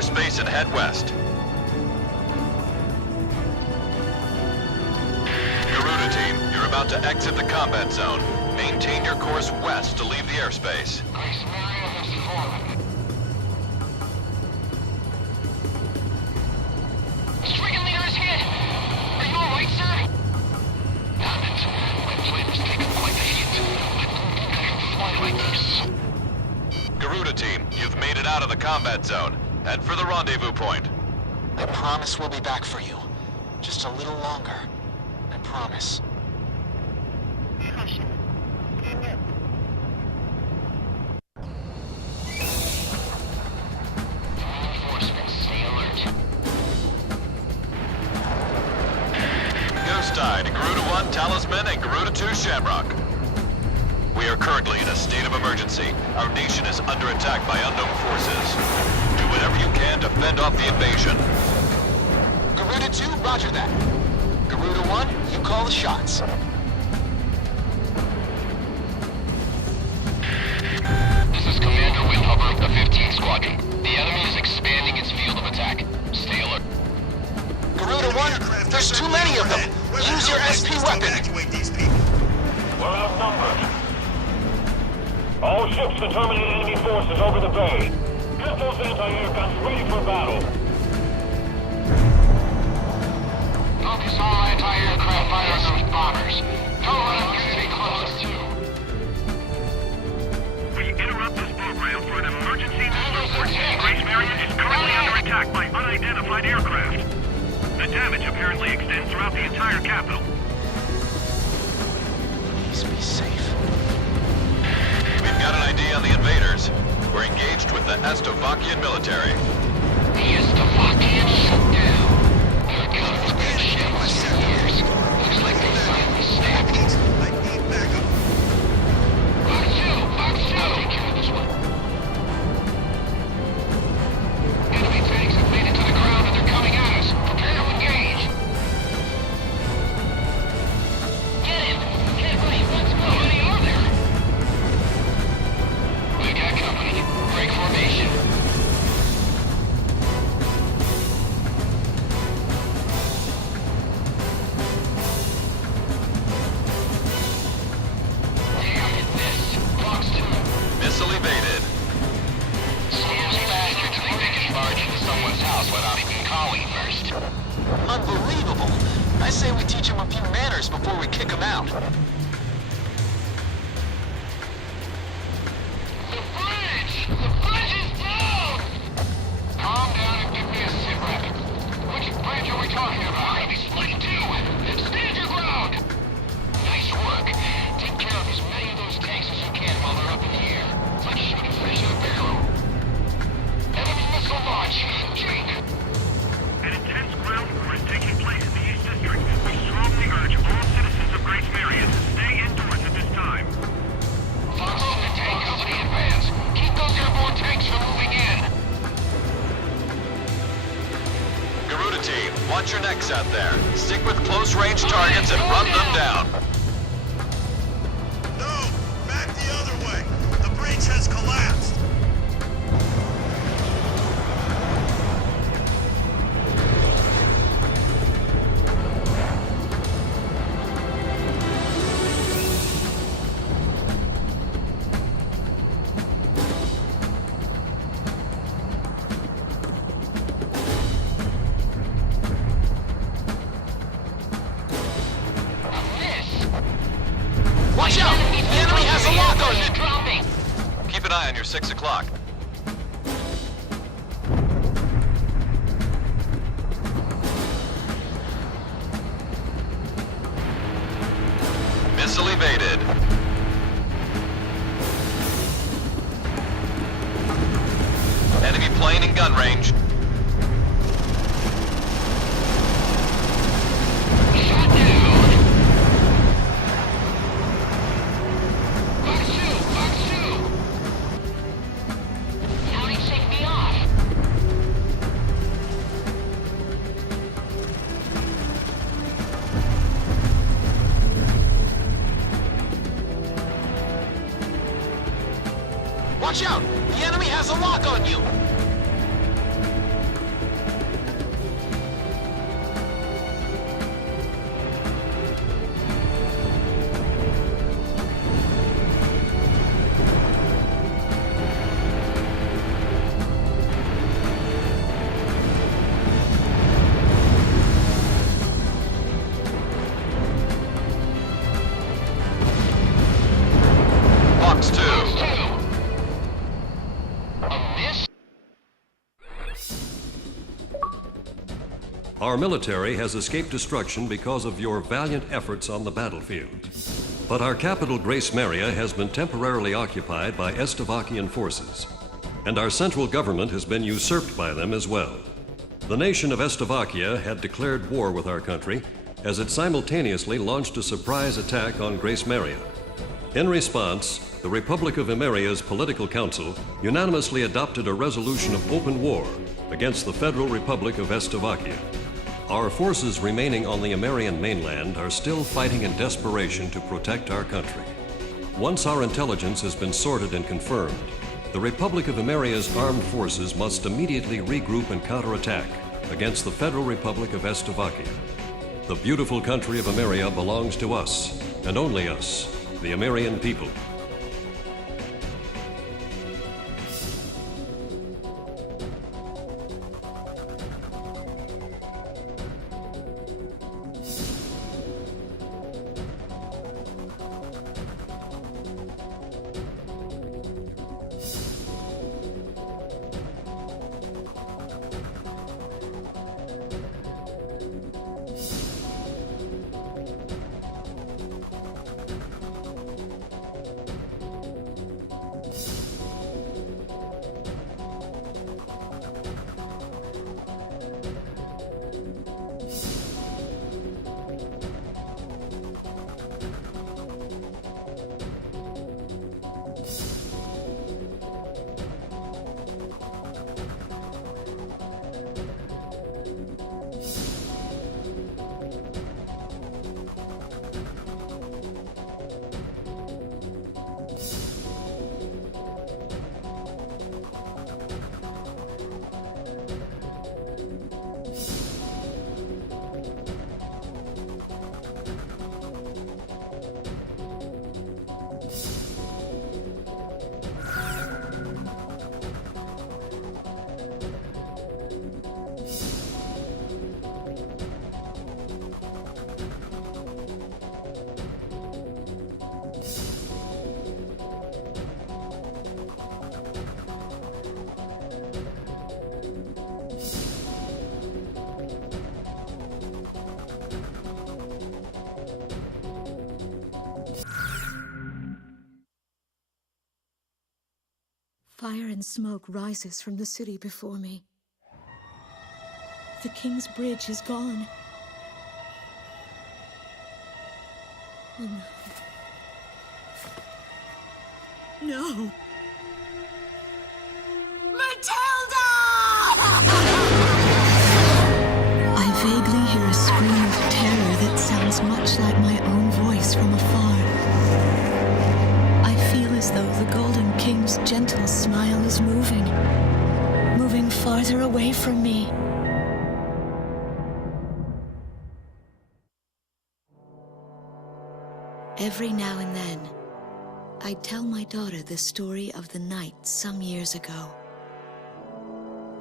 airspace and head west. Garuda team, you're about to exit the combat zone. Maintain your course west to leave the airspace. Grace Maria has fallen. Stricken leader is hit! Are you alright, sir? Damn it. My plane was taking quite the hit. I don't fly like this. Garuda team, you've made it out of the combat zone. Head for the rendezvous point. I promise we'll be back for you. Just a little longer. I promise. Reinforcements, stay alert. Ghost Eye to Garuda 1 Talisman and Garuda 2 Shamrock. We are currently in a state of emergency. Our nation is under attack by unknown forces. Do whatever you can to fend off the invasion. Garuda 2, roger that. Garuda 1, you call the shots. This is Commander Windhover of the 15th Squadron. The enemy is expanding its field of attack. Stay alert. Garuda 1, there's too many of them. Use your SP weapon. We're outnumbered. All ships to terminate enemy forces over the bay. Get those anti-air guns ready for battle. Focus all anti-aircraft fighters and bombers. Don't let them get any close, too. We interrupt this program for an emergency news report. Grace Marion is currently under attack by unidentified aircraft. The damage apparently extends throughout the entire capital. Please be safe. We've got an ID on the invaders. We're engaged with the Estovakian military. The Estovakian shut down. Their guns been shambles for years. Looks like they finally snapped. I need backup. Box 2! Box 2! I'll take care of this one. Enemy tanks have made it to the ground and they're coming at us. Prepare to engage. Get him! Get ready, let's go! How many are there? We got company. Break formation. Damn it, missed. Box 2. Missile evaded. These bastards think they can barge into someone's house without even calling first. Unbelievable. I say we teach them a few manners before we kick them out. The bridge! The bridge is down! Calm down and give me a sit rep. Which bridge are we talking about? Maybe split in two. Stand your ground! Nice work. Take care of as many of those tanks as you can while they're up in the air. It's like shooting fish in a barrel. Enemy missile launch. Jake. An intense ground war is taking place in the East District. We strongly urge all citizens of Grace Marion to stay indoors at this time. Fox to the tank company advance. Keep those airborne tanks from moving in. Garuda team, watch your necks out there. Stick with close-range targets and run them down. No! Back the other way! The bridge has collapsed! Watch out! The enemy has a lock on you! Dropping. Keep an eye on your 6 o'clock. Missile evaded. Enemy plane in gun range. Shot down. Box 2. Box 2. Now he shake me off. Watch out! The enemy has a lock on you! Our military has escaped destruction because of your valiant efforts on the battlefield. But our capital, Grace Maria, has been temporarily occupied by Estovakian forces, and our central government has been usurped by them as well. The nation of Estovakia had declared war with our country as it simultaneously launched a surprise attack on Grace Maria. In response, the Republic of Emeria's Political Council unanimously adopted a resolution of open war against the Federal Republic of Estovakia. Our forces remaining on the Emerian mainland are still fighting in desperation to protect our country. Once our intelligence has been sorted and confirmed, the Republic of Emeria's armed forces must immediately regroup and counterattack against the Federal Republic of Estovakia. The beautiful country of Emeria belongs to us, and only us, the Emerian people. Fire and smoke rises from the city before me. The King's Bridge is gone. Oh no. No! Matilda! I vaguely hear a scream of terror that sounds much like my own voice from afar. I feel as though the Golden King's gentle smile is moving farther away from me. Every now and then, I tell my daughter the story of the night some years ago.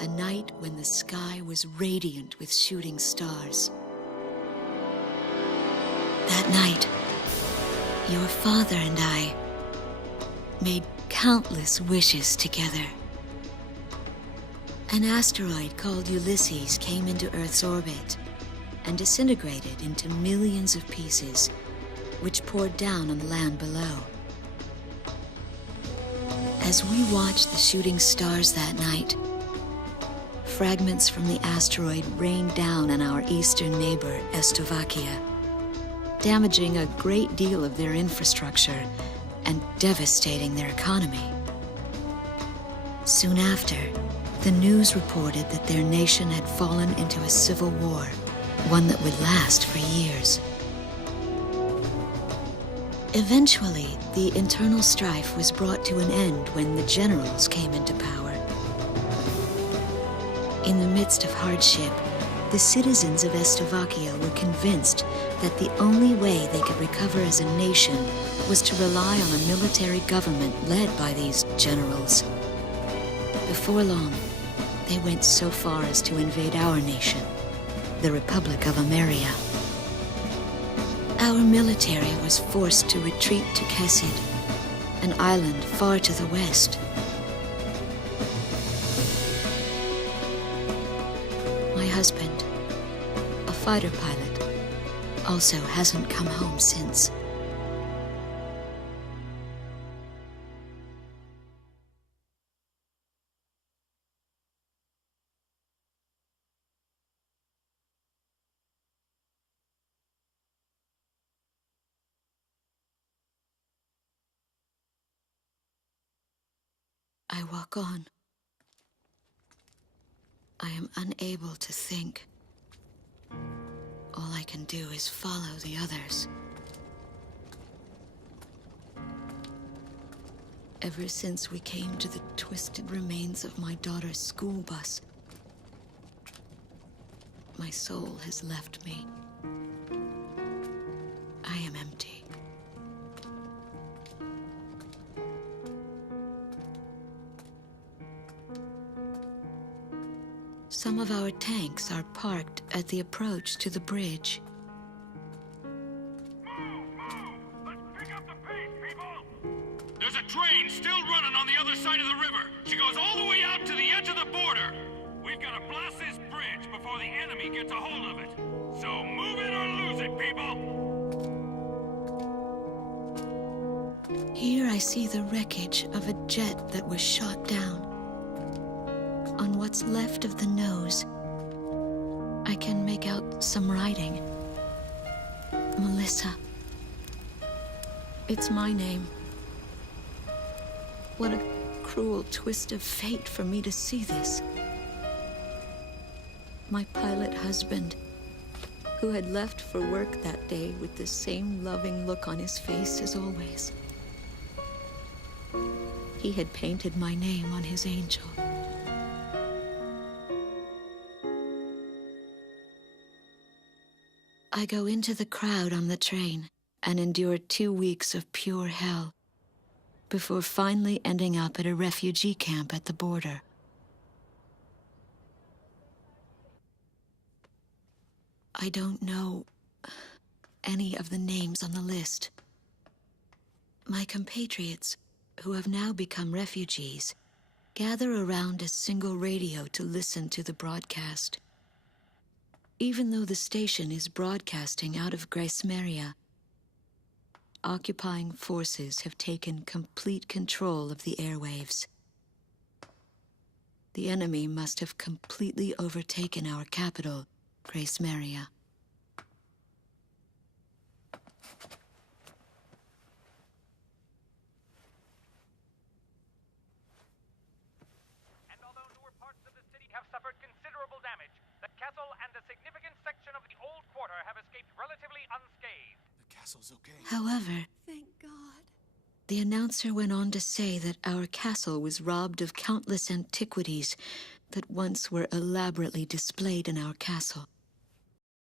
A night when the sky was radiant with shooting stars. That night, your father and I made countless wishes together. An asteroid called Ulysses came into Earth's orbit and disintegrated into millions of pieces, which poured down on the land below. As we watched the shooting stars that night, fragments from the asteroid rained down on our eastern neighbor, Estovakia, damaging a great deal of their infrastructure and devastating their economy. Soon after, the news reported that their nation had fallen into a civil war, one that would last for years. Eventually, the internal strife was brought to an end when the generals came into power. In the midst of hardship, the citizens of Estovakia were convinced that the only way they could recover as a nation was to rely on a military government led by these generals. Before long, they went so far as to invade our nation, the Republic of Emeria. Our military was forced to retreat to Kesid, an island far to the west. My husband, fighter pilot, also hasn't come home since. I walk on. I am unable to think. All I can do is follow the others. Ever since we came to the twisted remains of my daughter's school bus, my soul has left me. I am empty. Some of our tanks are parked at the approach to the bridge. Let's pick up the pace, people! There's a train still running on the other side of the river. She goes all the way out to the edge of the border. We've got to blast this bridge before the enemy gets a hold of it. So move it or lose it, people! Here I see the wreckage of a jet that was shot down. On what's left of the nose, I can make out some writing. Melissa. It's my name. What a cruel twist of fate for me to see this. My pilot husband, who had left for work that day with the same loving look on his face as always. He had painted my name on his angel. I go into the crowd on the train and endure 2 weeks of pure hell before finally ending up at a refugee camp at the border. I don't know any of the names on the list. My compatriots, who have now become refugees, gather around a single radio to listen to the broadcast. Even though the station is broadcasting out of Grace Maria, occupying forces have taken complete control of the airwaves. The enemy must have completely overtaken our capital, Grace Maria. And although newer parts of the city have suffered considerable damage, the castle and a significant section of the old quarter have escaped relatively unscathed. The castle's okay. However, Thank God. the announcer went on to say that our castle was robbed of countless antiquities that once were elaborately displayed in our castle.